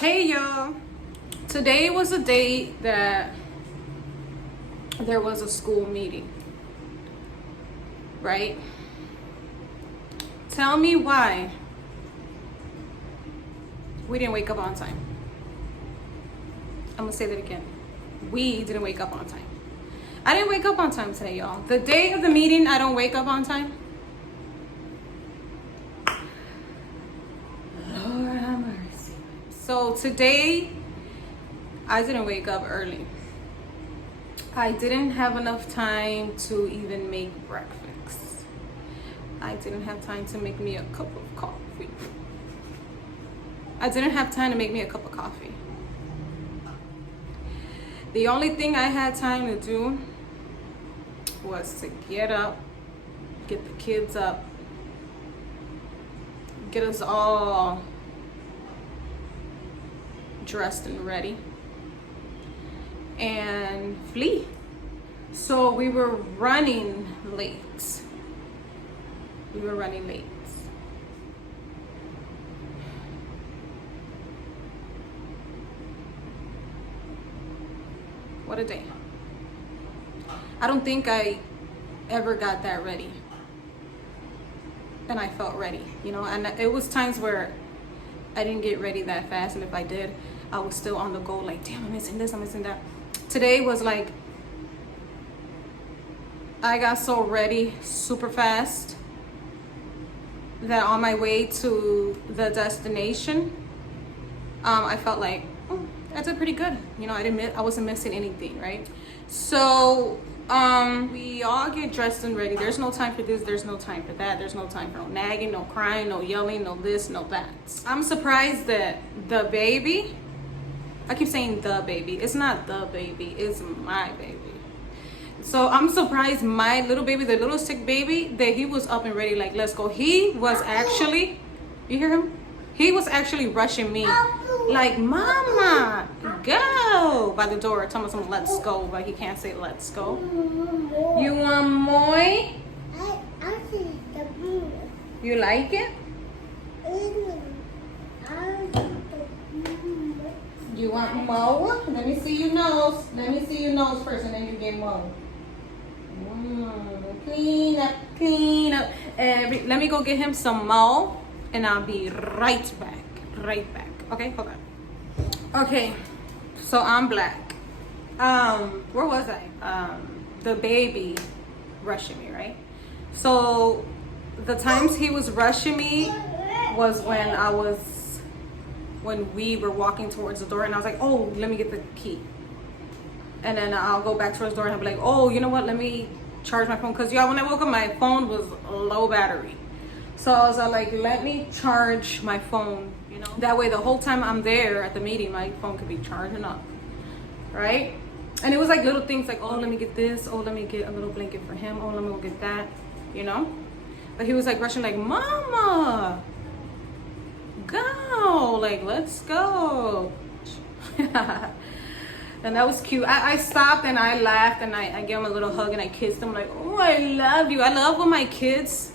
Hey y'all, today was a day that there was a school meeting, right? Tell me why we didn't wake up on time. I'm gonna say that again. We didn't wake up on time. I didn't wake up on time today, y'all. The day of the meeting, I don't wake up on time. Lord have mercy. So today, I didn't wake up early. I didn't have enough time to even make breakfast. I didn't have time to make me a cup of coffee. I didn't have time to make me a cup of coffee. The only thing I had time to do was to get up, get the kids up, get us all dressed and ready, and flee. So we were running late. What a day. I don't think I ever got that ready. And I felt ready, you know, and it was times where I didn't get ready that fast, and if I did, I was still on the go, like, damn, I'm missing this, I'm missing that. Today was like, I got so ready super fast that on my way to the destination, I felt like, I did pretty good. You know, I wasn't missing anything, right? So we all get dressed and ready. There's no time for this, there's no time for that, there's no time for no nagging, no crying, no yelling, no this, no that. I'm surprised that the baby, I keep saying the baby, it's not the baby, it's my baby. So I'm surprised my little baby, the little sick baby, that he was up and ready, like, let's go. He was actually, you hear him? He was actually rushing me, like, mama, go, by the door, telling me something, let's go, but he can't say let's go. You want more? You like it? You want more? Let me see your nose. Let me see your nose first, and then you get more. Clean up, clean up. Let me go get him some more. And I'll be right back. Okay, hold on. Okay, so I'm black. Where was I? The baby rushing me, right? So the times he was rushing me was when we were walking towards the door, and I was like, oh, let me get the key. And then I'll go back towards the door and I'll be like, oh, you know what? Let me charge my phone. Cause y'all, when I woke up, my phone was low battery. So I was like, let me charge my phone, you know? That way the whole time I'm there at the meeting, my phone could be charging up, right? And it was like little things like, oh, let me get this. Oh, let me get a little blanket for him. Oh, let me go get that, you know? But he was like rushing like, mama, go, like, let's go. And that was cute. I stopped and I laughed and I gave him a little hug and I kissed him like, oh, I love you. I love when my kids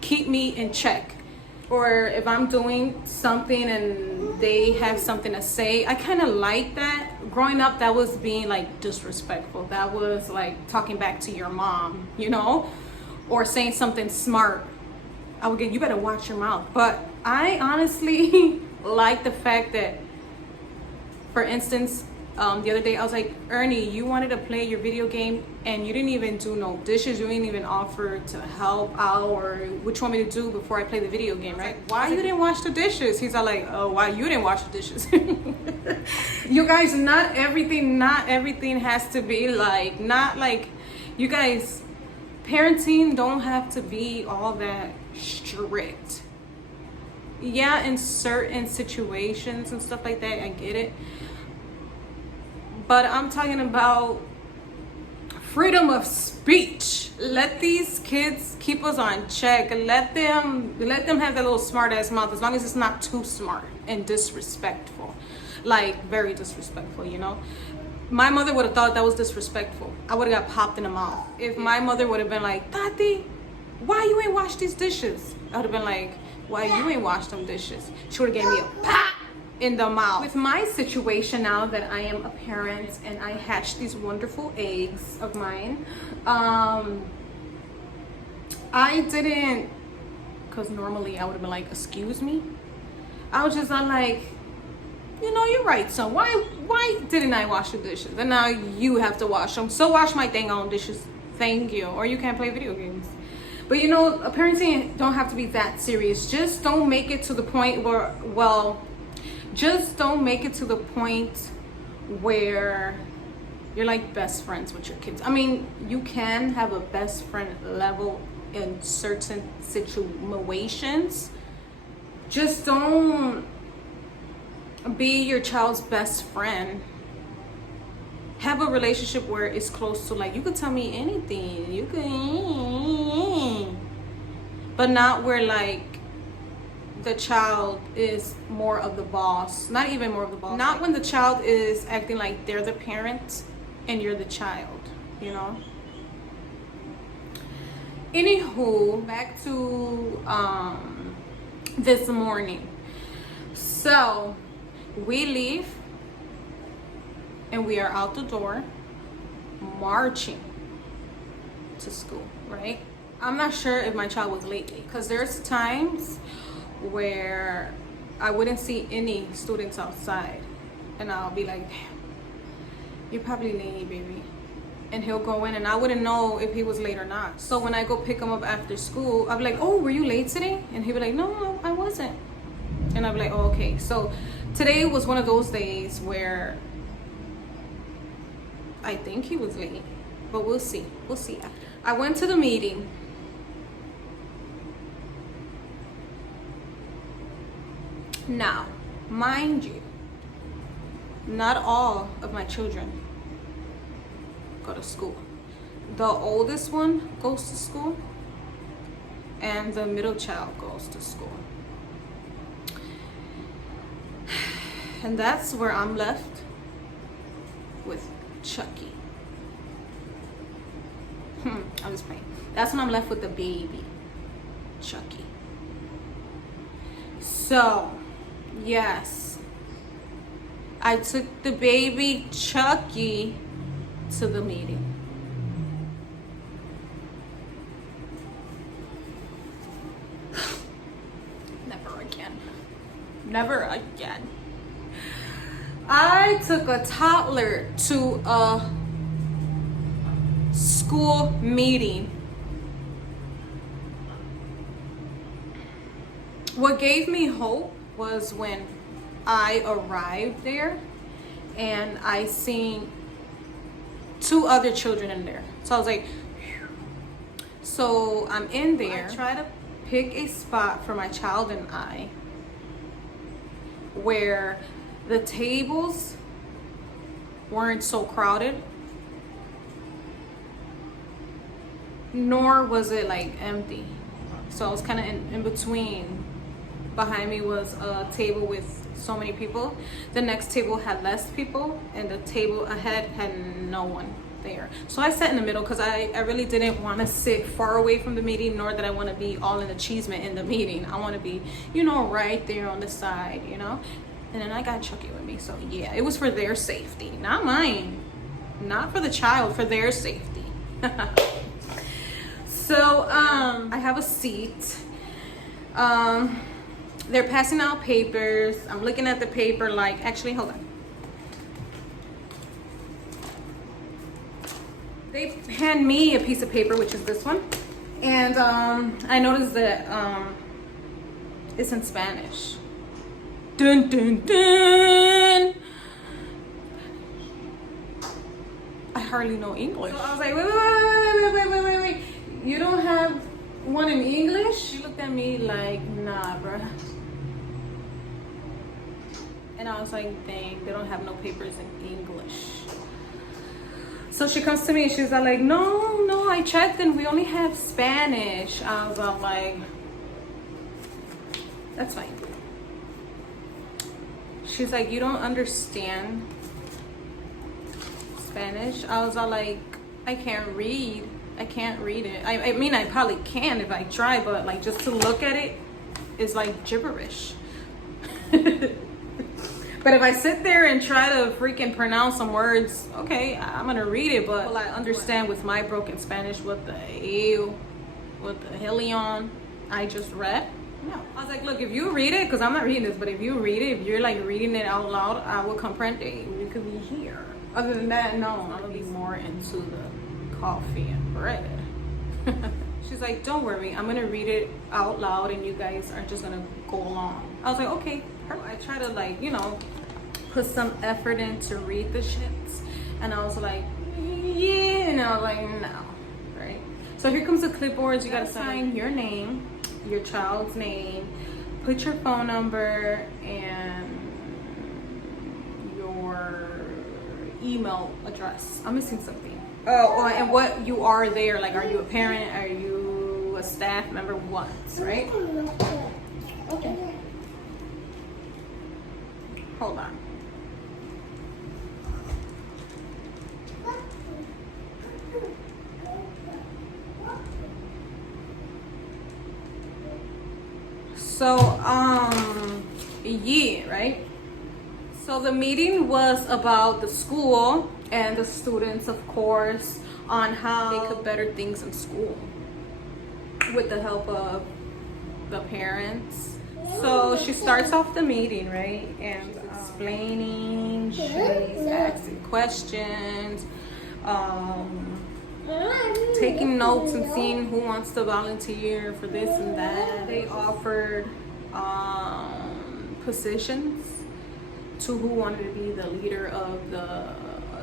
keep me in check, or if I'm doing something and they have something to say. I kind of like that. Growing up, that was being like disrespectful. That was like talking back to your mom, you know, or saying something smart. I would get, you better watch your mouth. But I honestly like the fact that, for instance, the other day I was like, Ernie, you wanted to play your video game and you didn't even do no dishes. You didn't even offer to help out or what you want me to do before I play the video game, right? Why you didn't wash the dishes? He's all like, oh, why you didn't wash the dishes? You guys, not everything has to be like, not like, you guys, parenting don't have to be all that strict. Yeah, in certain situations and stuff like that, I get it. But I'm talking about freedom of speech. Let these kids keep us on check. Let them have that little smart ass mouth, as long as it's not too smart and disrespectful. Like, very disrespectful, you know? My mother would have thought that was disrespectful. I would have got popped in the mouth. If my mother would have been like, Tati, why you ain't wash these dishes? I would have been like, why you ain't wash them dishes? She would have gave me a pop. in the mouth. With my situation now that I am a parent and I hatched these wonderful eggs of mine, I didn't, because normally I would have been like, excuse me. I was just like, you know, you're right, son. Why didn't I wash the dishes? And now you have to wash them. So wash my dang on dishes. Thank you. Or you can't play video games. But you know, parenting don't have to be that serious. Just don't make it to the point where, well, just don't make it to the point where you're like best friends with your kids. I mean, you can have a best friend level in certain situations. Just don't be your child's best friend. Have a relationship where it's close to, like, you could tell me anything, you could, but not where like the child is more of the boss. Not even more of the boss. Not when the child is acting like they're the parent and you're the child, you know. Anywho, back to this morning. So we leave and we are out the door marching to school, right? I'm not sure if my child was late because there's times where I wouldn't see any students outside and I'll be like, damn, you're probably late, baby. And he'll go in and I wouldn't know if he was late or not. So when I go pick him up after school, I'll be like, oh, were you late today? And he'll be like, no, I wasn't. And I'll be like, oh, okay. So today was one of those days where I think he was late, but we'll see. We'll see after. I went to the meeting. Now, mind you, not all of my children go to school. The oldest one goes to school and the middle child goes to school. And that's where I'm left with Chucky. I'm just playing. That's when I'm left with the baby, Chucky. So, yes, I took the baby Chucky to the meeting. Never again. Never again. I took a toddler to a school meeting. What gave me hope was when I arrived there and I seen 2 other children in there. So I was like, phew. So I'm in there. I try to pick a spot for my child and I where the tables weren't so crowded, nor was it like empty. So I was kind of in between. Behind me was a table with so many people. The next table had less people, and the table ahead had no one there. So I sat in the middle because I really didn't want to sit far away from the meeting, nor did I want to be all in the cheeseman in the meeting. I want to be, you know, right there on the side, you know. And then I got Chucky with me, so yeah, it was for their safety, not mine, not for the child, for their safety. So I have a seat. They're passing out papers. I'm looking at the paper like, actually, hold on. They hand me a piece of paper, which is this one. And I noticed that it's in Spanish. Dun, dun, dun. I hardly know English. So I was like, wait. You don't have one in English? She looked at me like, nah, bruh. And I was like, dang, they don't have no papers in English. So she comes to me and she's like, no, I checked and we only have Spanish. I was all like, that's fine. She's like, you don't understand Spanish? I was all like, I can't read it. I mean, I probably can if I try, but like just to look at it is like gibberish. But if I sit there and try to freaking pronounce some words, okay, I'm gonna read it, but will I understand with my broken Spanish what the hellion I just read? No. I was like, look, if you read it, because I'm not reading this, but if you read it, if you're like reading it out loud, I will comprende. You could be here. Other than that, no, I'm gonna be more into the coffee and bread. She's like, don't worry, I'm gonna read it out loud and you guys are just gonna go along. I was like, okay. I try to, like, you know, put some effort in to read the shits. And I was like, yeah, and I was like, no, right? So here comes the clipboards. You gotta sign your name, your child's name, put your phone number and your email address. I'm missing something. Oh, and what you are there. Like, are you a parent? Are you a staff member? What, right? Okay. Hold on. So, yeah, right? So the meeting was about the school and the students, of course, on how they could better things in school with the help of the parents. So she starts off the meeting, right? And explaining, she's asking questions, taking notes and seeing who wants to volunteer for this and that. They offered positions to who wanted to be the leader of the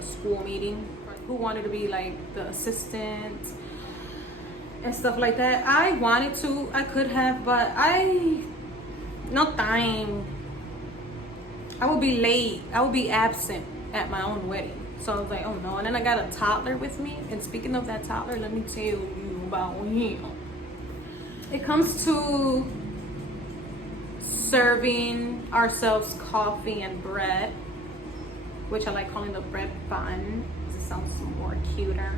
school meeting, who wanted to be like the assistant and stuff like that. I wanted to, I could have, but no time. I would be late. I would be absent at my own wedding. So I was like, oh no. And then I got a toddler with me. And speaking of that toddler, let me tell you about him. It comes to serving ourselves coffee and bread, which I like calling the bread bun because it sounds more cuter.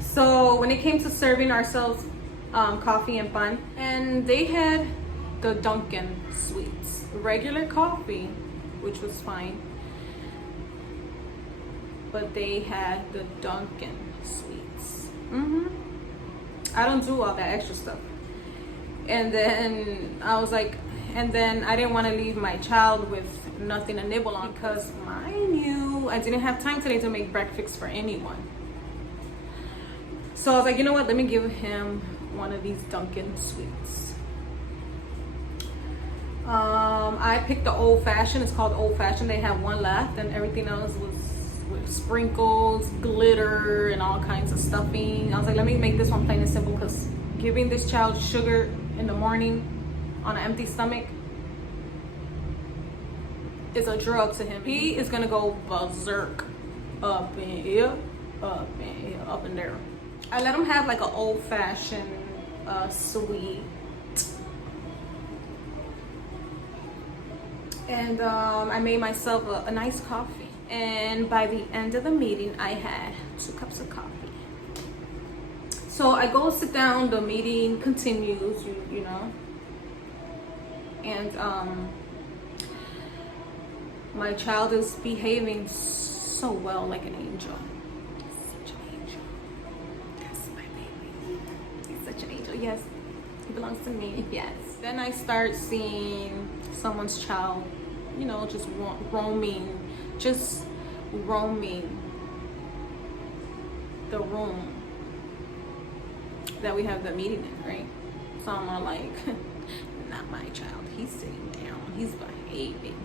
So when it came to serving ourselves coffee and bun, and they had the Dunkin' sweets, regular coffee, which was fine, but they had the Dunkin' sweets. I don't do all that extra stuff. And then I was like, and then I didn't want to leave my child with nothing to nibble on because, mind you, I didn't have time today to make breakfast for anyone. So I was like, you know what, let me give him one of these Dunkin' sweets. I picked the old fashioned. It's called old fashioned. They have one left and everything else was with sprinkles, glitter, and all kinds of stuffing. I was like, let me make this one plain and simple because giving this child sugar in the morning on an empty stomach is a drug to him. He is gonna go berserk up in here, up in here, up in there. I let him have like an old fashioned sweet. And I made myself a nice coffee. And by the end of the meeting, I had 2 cups of coffee. So I go sit down, the meeting continues, you know. And my child is behaving so well, like an angel. Such an angel. That's my baby. He's such an angel. Yes, he belongs to me. Yes. Then I start seeing someone's child, you know, just roaming the room that we have the meeting in, right? So I'm all like, not my child. He's sitting down. He's behaving.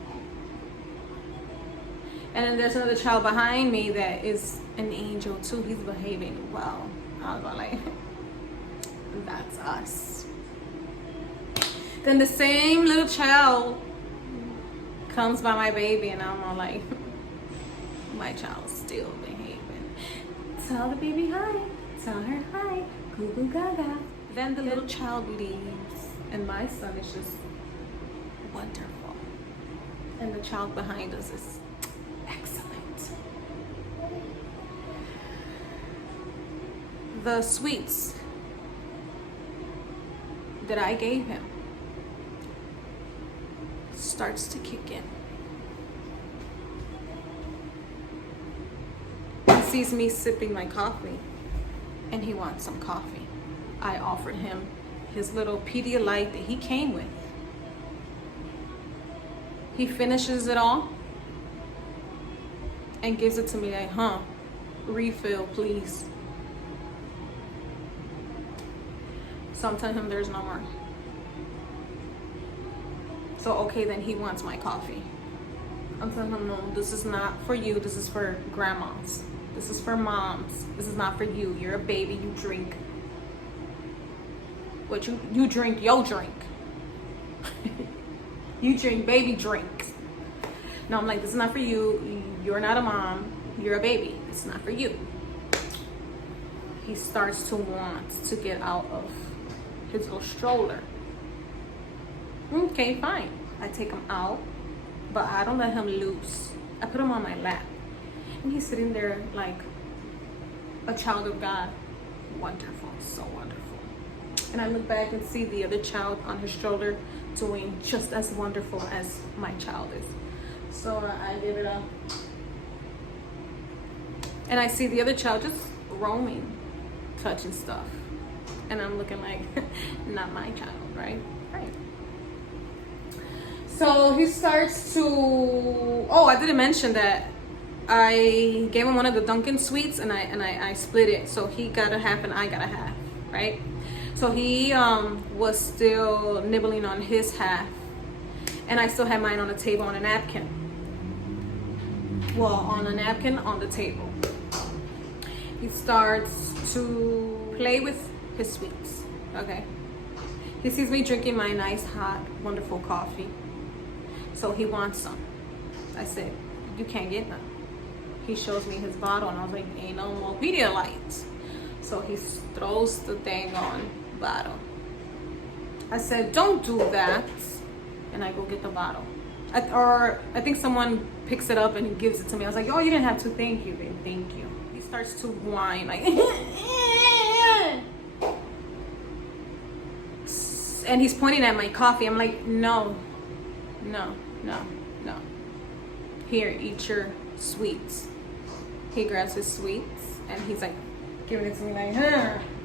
And then there's another child behind me that is an angel too. He's behaving well. I was all like, that's us. Then the same little child comes by my baby and I'm all like, my child's still behaving. Tell the baby hi. Tell her hi. Goo goo gaga. Then the little child leaves and my son is just wonderful. And the child behind us is excellent. The sweets that I gave him starts to kick in. sees me sipping my coffee and he wants some coffee. I offered him his little Pedialyte that he came with. He finishes it all and gives it to me like, refill, please. So I'm telling him there's no more. So okay, then he wants my coffee. I'm telling him, no, this is not for you. This is for grandmas. This is for moms. This is not for you. You're a baby. You drink. What you drink your drink. You drink baby drinks. No, I'm like, this is not for you. You're not a mom. You're a baby. It's not for you. He starts to want to get out of his little stroller. Okay, fine. I take him out, but I don't let him loose. I put him on my lap. And he's sitting there like a child of God. Wonderful, so wonderful. And I look back and see the other child on his shoulder doing just as wonderful as my child is. So I give it up. And I see the other child just roaming, touching stuff. And I'm looking like, not my child, right? Right. So he starts to, oh, I didn't mention that I gave him one of the Dunkin' sweets and I split it. So he got a half and I got a half, right? So he was still nibbling on his half and I still had mine on the table on a napkin. Well, on a napkin on the table. He starts to play with his sweets, okay? He sees me drinking my nice, hot, wonderful coffee. So he wants some. I said, you can't get none. He shows me his bottle and I was like, ain't no more Pedialyte. So he throws the dang on bottle. I said, don't do that. And I go get the bottle. I think someone picks it up and gives it to me. I was like, oh, you didn't have to. Thank you, babe. Thank you. He starts to whine like, and he's pointing at my coffee. I'm like, no. Here, eat your sweets. He grabs his sweets and he's like giving it to me like,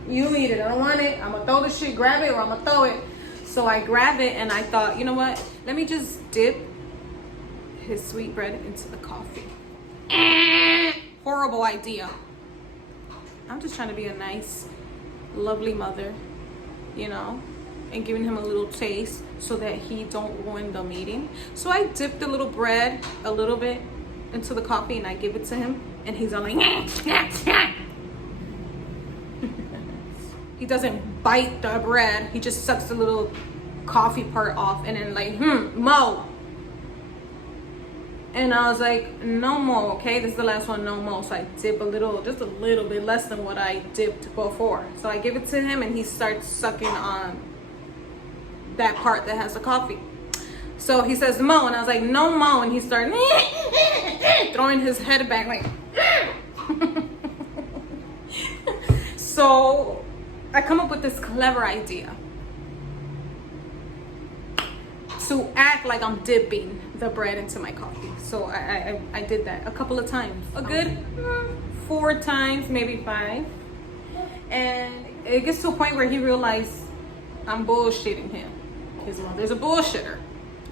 you eat it. I don't want it. I'm gonna throw the shit, grab it, or I'm gonna throw it. So I grab it and I thought, you know what? Let me just dip his sweet bread into the coffee. Horrible idea. I'm just trying to be a nice, lovely mother, you know, and giving him a little taste so that he don't ruin the meeting. So I dip the little bread a little bit into the coffee and I give it to him and he's all like, he doesn't bite the bread. He just sucks the little coffee part off and then like, Mo. And I was like, no more, okay? This is the last one, no more. So I dip a little, just a little bit less than what I dipped before. So I give it to him and he starts sucking on that part that has the coffee. So he says, Mo. And I was like, no more. And he started throwing his head back like, so I come up with this clever idea to act like I'm dipping the bread into my coffee. So I did that a couple of times. A good 4 times, maybe 5. And it gets to a point where he realized I'm bullshitting him. His mother's a bullshitter.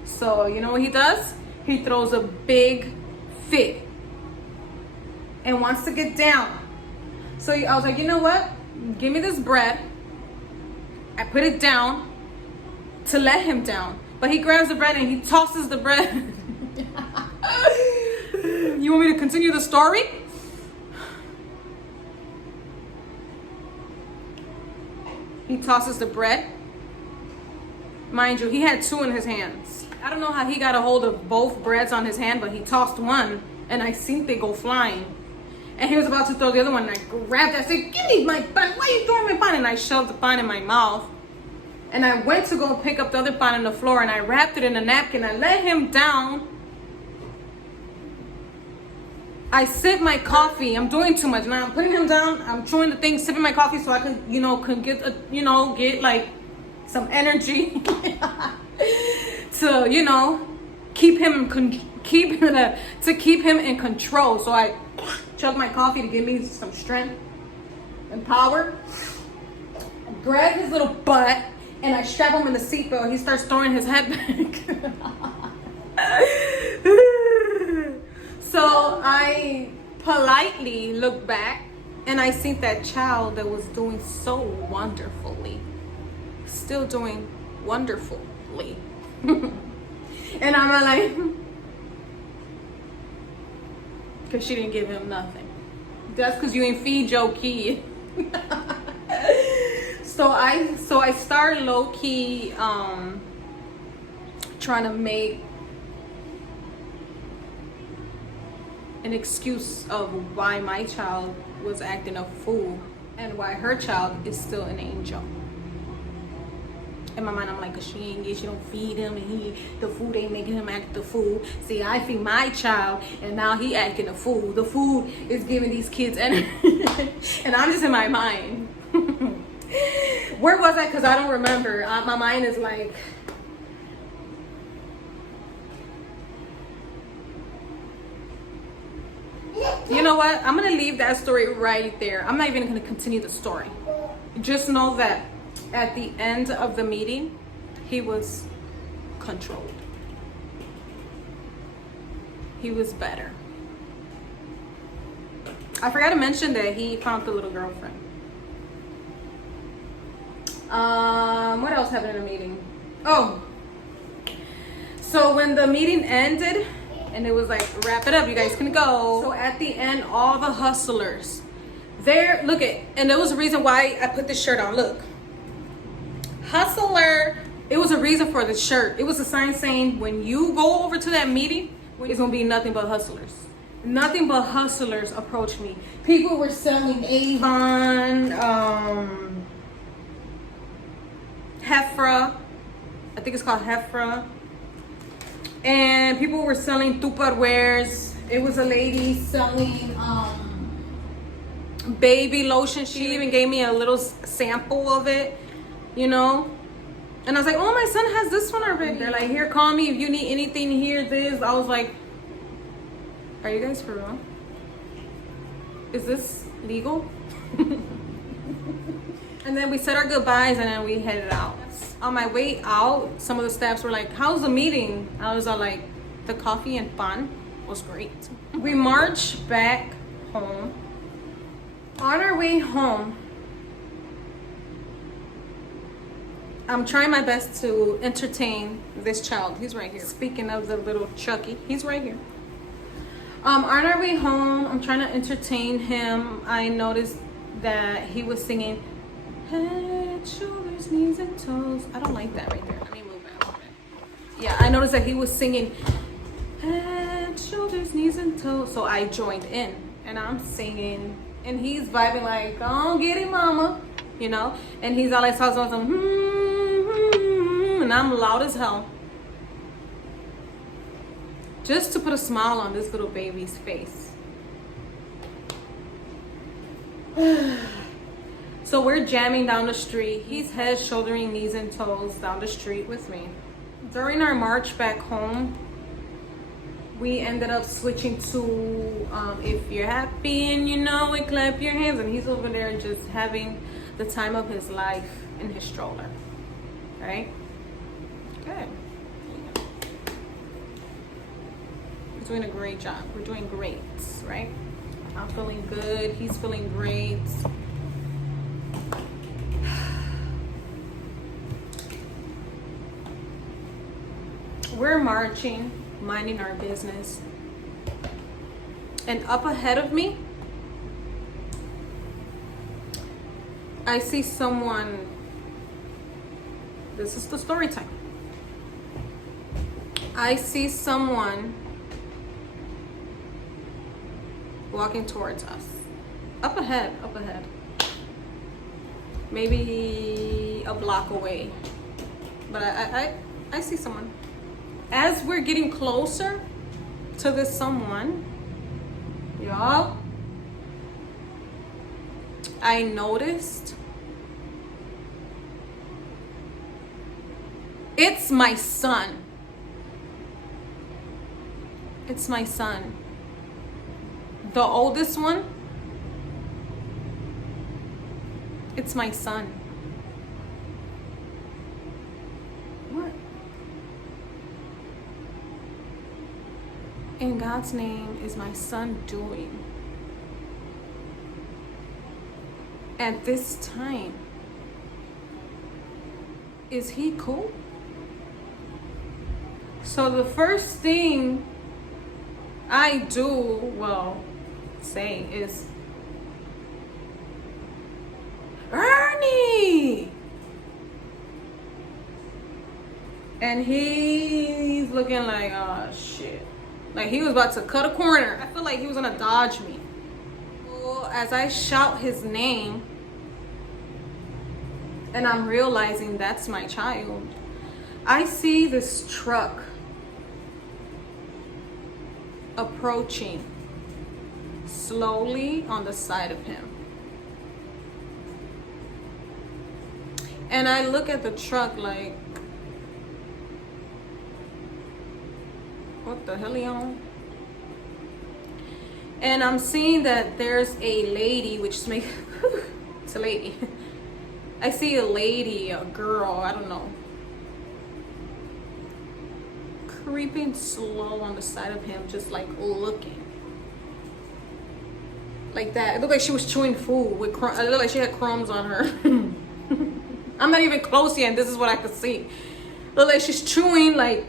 So you know what he does? He throws a big fit and wants to get down. So I was like, you know what? Give me this bread. I put it down to let him down. But he grabs the bread and he tosses the bread. You want me to continue the story? He tosses the bread. Mind you, he had 2 in his hands. I don't know how he got a hold of both breads on his hand, but he tossed one and I seen they go flying. And he was about to throw the other one and I grabbed it. I said, give me my bun. Why are you throwing my bun? And I shoved the bun in my mouth. And I went to go pick up the other bun on the floor and I wrapped it in a napkin. I let him down. I sip my coffee. I'm doing too much. Now I'm putting him down. I'm chewing the thing, sipping my coffee so I could get like some energy to, keep him in control. So I chug my coffee to give me some strength and power. I grab his little butt and I strap him in the seatbelt and he starts throwing his head back. So I politely look back and I see that child that was doing so wonderfully, still doing wonderfully. And I'm like, because she didn't give him nothing. That's because you ain't feed your kid. So I start low-key trying to make an excuse of why my child was acting a fool and why her child is still an angel. In my mind, I'm like, she don't feed him, and the food ain't making him act the fool. See, I feed my child, and now he acting a fool. The food is giving these kids energy, and I'm just in my mind. Where was I? Because I don't remember. My mind is like, you know what? I'm gonna leave that story right there. I'm not even gonna continue the story. Just know that at the end of the meeting, he was controlled. He was better. I forgot to mention that he found the little girlfriend. What else happened in the meeting? Oh, so when the meeting ended and it was like, wrap it up, you guys can go. So at the end, all the hustlers there, look at, and there was a reason why I put this shirt on. Look, hustler. It was a reason for the shirt. It was a sign saying when you go over to that meeting, it's gonna be nothing but hustlers. Nothing but hustlers approached me. People were selling Avon, Hefra. I think it's called Hefra. And people were selling Tupperwares. It was a lady selling baby lotion. She even gave me a little sample of it, you know. And I was like, oh, my son has this one already. They're like, here, call me if you need anything. Here's this. I was like, are you guys for real? Is this legal? And then we said our goodbyes and then we headed out. On my way out, some of the staffs were like, how's the meeting? I was all like, the coffee and pan was great. We marched back home. On our way home, I'm trying my best to entertain this child. He's right here. Speaking of the little Chucky, he's right here. On our way home, I'm trying to entertain him. I noticed that he was singing head, shoulders, knees, and toes. I don't like that right there. Let me move it a little bit. Yeah, I noticed that he was singing head, shoulders, knees, and toes. So I joined in and I'm singing and he's vibing like, oh, get it, mama. You know? And he's all like, talking some, and I'm loud as hell. Just to put a smile on this little baby's face. So we're jamming down the street. He's head, shouldering, knees, and toes down the street with me. During our march back home, we ended up switching to if you're happy and you know it, clap your hands. And he's over there just having the time of his life in his stroller. Right? Good. He's doing a great job. We're doing great, right? I'm feeling good. He's feeling great. We're marching, minding our business. And up ahead of me, I see someone. This is the story time. I see someone walking towards us. Up ahead. Maybe a block away. But I see someone. As we're getting closer to this someone, y'all, I noticed it's my son. It's my son. the oldest one, it's my son. What? In God's name is my son doing at this time? Is he cool? So the first thing I do, say is, Ernie! And he's looking like, oh shit. Like he was about to cut a corner. I feel like he was gonna dodge me. So as I shout his name, and I'm realizing that's my child, I see this truck approaching slowly on the side of him. And I look at the truck like, what the hell are you on? And I'm seeing that there's a lady, which is make it's a lady. I see a lady, a girl, I don't know, creeping slow on the side of him, just like looking like that. It looked like she was chewing food with crumbs. It looked like she had crumbs on her. I'm not even close yet, and this is what I could see. It looked like she's chewing, like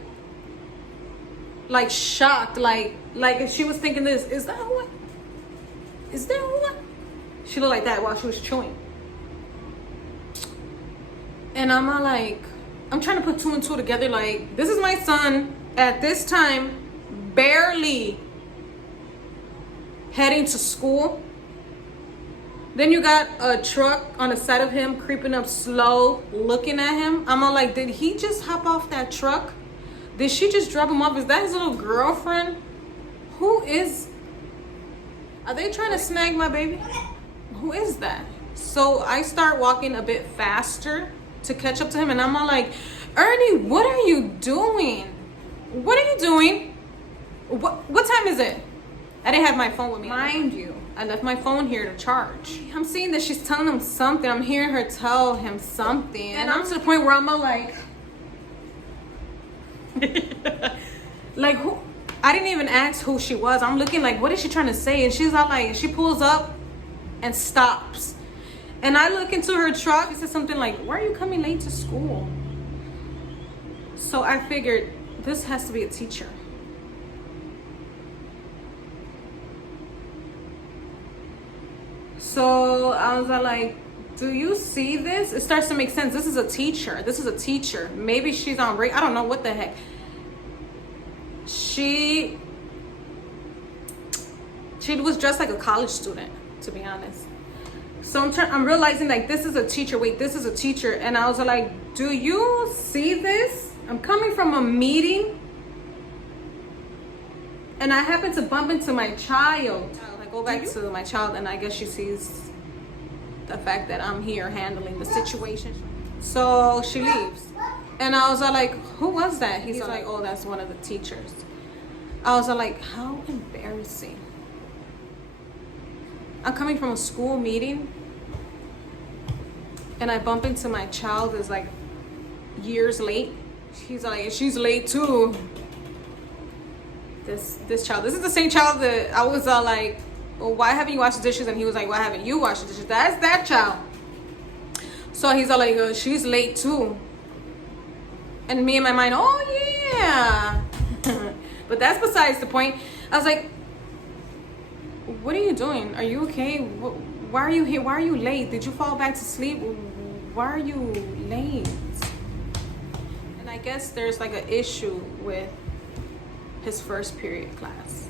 shocked, like if she was thinking this, is that what? Is that what? She looked like that while she was chewing. And I'm like, I'm trying to put two and two together. Like, this is my son at this time, barely heading to school. Then you got a truck on the side of him, creeping up slow, looking at him. I'm all like, did he just hop off that truck? Did she just drop him off? Is that his little girlfriend? Who is? Are they trying to snag my baby? Who is that? So I start walking a bit faster to catch up to him, and I'm all like, Ernie, what are you doing? What are you doing? What time is it? I didn't have my phone with me. Mind you, I left my phone here to charge. I'm seeing that she's telling him something. I'm hearing her tell him something. And I'm to the point where I'm all like, like who? I didn't even ask who she was. I'm looking like, what is she trying to say? And she's all like, she pulls up and stops. And I look into her truck. She said something like, why are you coming late to school? So I figured this has to be a teacher. So I was like, do you see this? It starts to make sense. This is a teacher. This is a teacher. Maybe she's on break. I don't know what the heck. She was dressed like a college student, to be honest. So I'm realizing like this is a teacher. Wait, this is a teacher. And I was like, do you see this? I'm coming from a meeting and I happen to bump into my child. I go back to my child and I guess she sees the fact that I'm here handling the situation. So she leaves. And I was like, who was that? He's like, oh, that's one of the teachers. I was like, how embarrassing. I'm coming from a school meeting and I bump into my child is like years late. She's like, she's late too. This child, this is the same child that I was like, well, why haven't you washed the dishes? And he was like, why haven't you washed the dishes? That's that child. So he's all like, she's late too. And me in my mind, oh yeah. But that's besides the point. I was like, what are you doing? Are you okay? Why are you here? Why are you late? Did you fall back to sleep? Why are you late? And I guess there's like an issue with his first period class.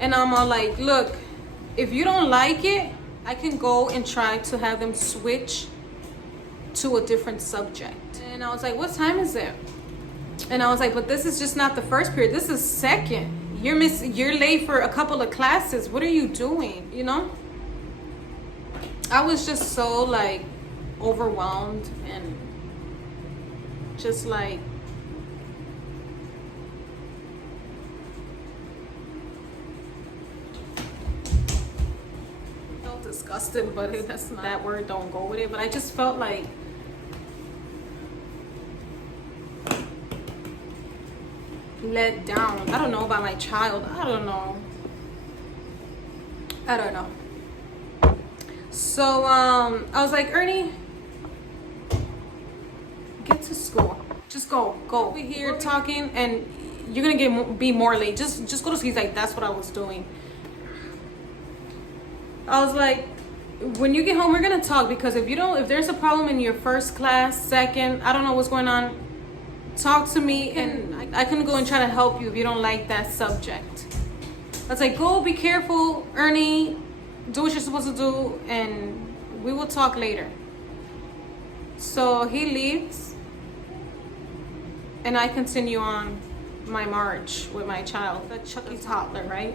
And I'm all like, look, if you don't like it, I can go and try to have them switch to a different subject. And I was like, what time is it? And I was like, but this is just not the first period. This is second. You're late for a couple of classes. What are you doing? You know? I was just so like overwhelmed and just like disgusted, but that's not, that word don't go with it. But I just felt like let down. I don't know about my child. I don't know. So I was like, Ernie, get to school. Just go. We're here talking, and you're gonna be more late. Just go to school. He's like, that's what I was doing. I was like, when you get home, we're gonna talk, because if there's a problem in your first class, second, I don't know what's going on, talk to me, and I can go and try to help you if you don't like that subject. I was like, go, be careful, Ernie, do what you're supposed to do, and we will talk later. So he leaves, and I continue on my march with my child, the Chucky toddler, right?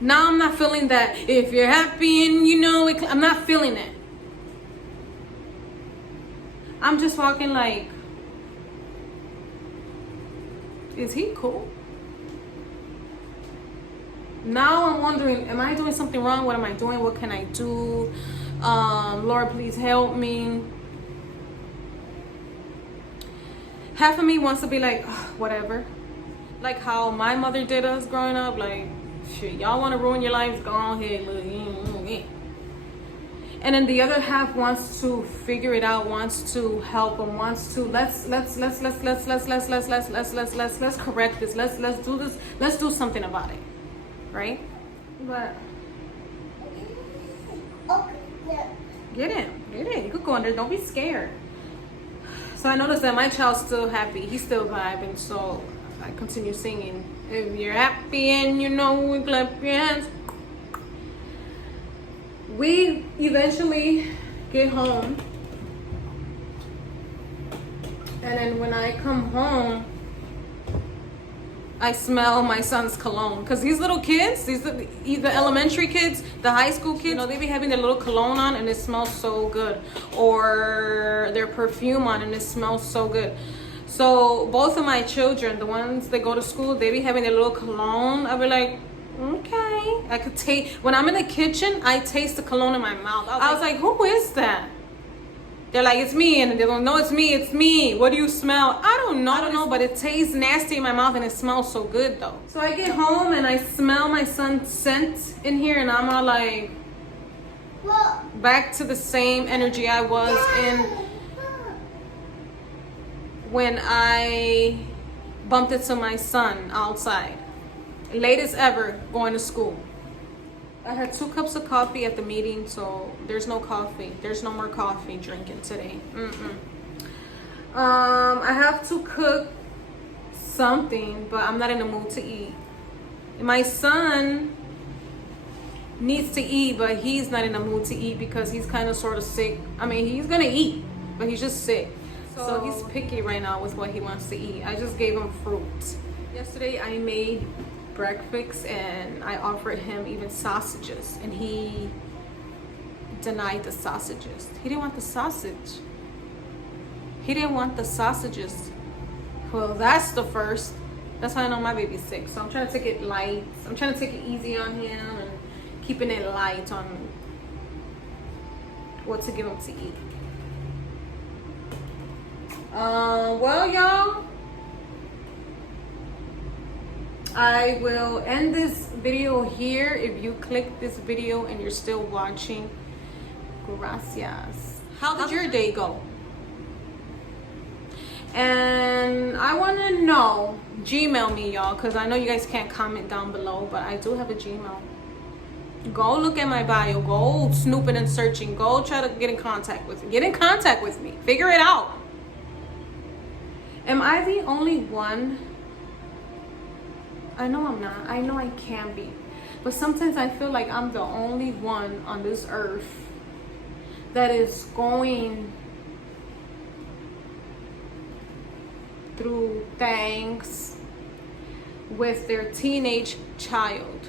Now I'm not feeling that if you're happy and you know it, I'm not feeling it. I'm just walking like, is he cool? Now I'm wondering, am I doing something wrong? What am I doing? What can I do? Lord, please help me. Half of me wants to be like, whatever. Like how my mother did us growing up. Like, shit, y'all want to ruin your lives? Go on ahead. And then the other half wants to figure it out, wants to help, and wants to let's correct this. Let's do this. Let's do something about it. Right? But get in. You could go in there. Don't be scared. So I noticed that my child's still happy. He's still vibing. So I continue singing. If you're happy and you know, clap your hands. We eventually get home. And then when I come home, I smell my son's cologne, because these little kids, the elementary kids, the high school kids, they be having their little cologne on and it smells so good, or their perfume on and it smells so good. So both of my children, the ones that go to school, they be having their little cologne. I be like, okay. I could taste, when I'm in the kitchen, I taste the cologne in my mouth. I was like, who is that? They're like, it's me, and they don't know it's me. What do you smell? I don't know, but it tastes nasty in my mouth and it smells so good though. So I get home and I smell my son's scent in here, and I'm all like, back to the same energy I was in when I bumped into my son outside. Latest ever going to school. I had 2 cups of coffee at the meeting, so there's no coffee. There's no more coffee drinking today. I have to cook something, but I'm not in the mood to eat. My son needs to eat, but he's not in the mood to eat because he's kind of sort of sick. I mean, he's gonna eat, but he's just sick. So he's picky right now with what he wants to eat. I just gave him fruit. Yesterday I made breakfast and I offered him even sausages, and he denied the sausages. He didn't want the sausage. He didn't want the sausages. Well, that's the first. That's how I know my baby's sick. So I'm trying to take it light. I'm trying to take it easy on him and keeping it light on what to give him to eat. Well, y'all, I will end this video here. If you click this video and you're still watching, gracias. How did your day go? And I want to know, Gmail me, y'all, because I know you guys can't comment down below, but I do have a Gmail. Go look at my bio. Go snooping and searching. Go try to get in contact with me. Get in contact with me. Figure it out. Am I the only one? I know I'm not. I know I can be. But sometimes I feel like I'm the only one on this earth that is going through things with their teenage child.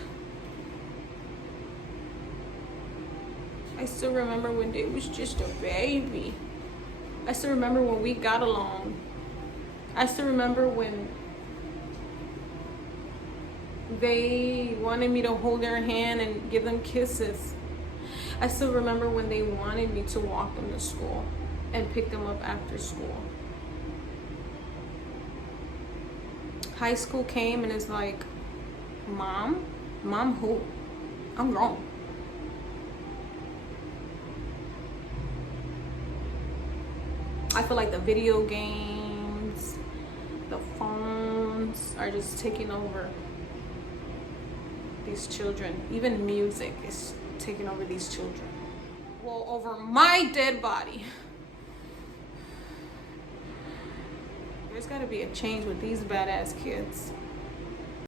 I still remember when they was just a baby. I still remember when we got along. I still remember when They wanted me to hold their hand and give them kisses. I still remember when they wanted me to walk them to school and pick them up after school. High school came and it's like, Mom who? I'm grown. I feel like the video games, the phones are just taking over these children. Even music is taking over these children. Well, over my dead body. There's gotta be a change with these badass kids.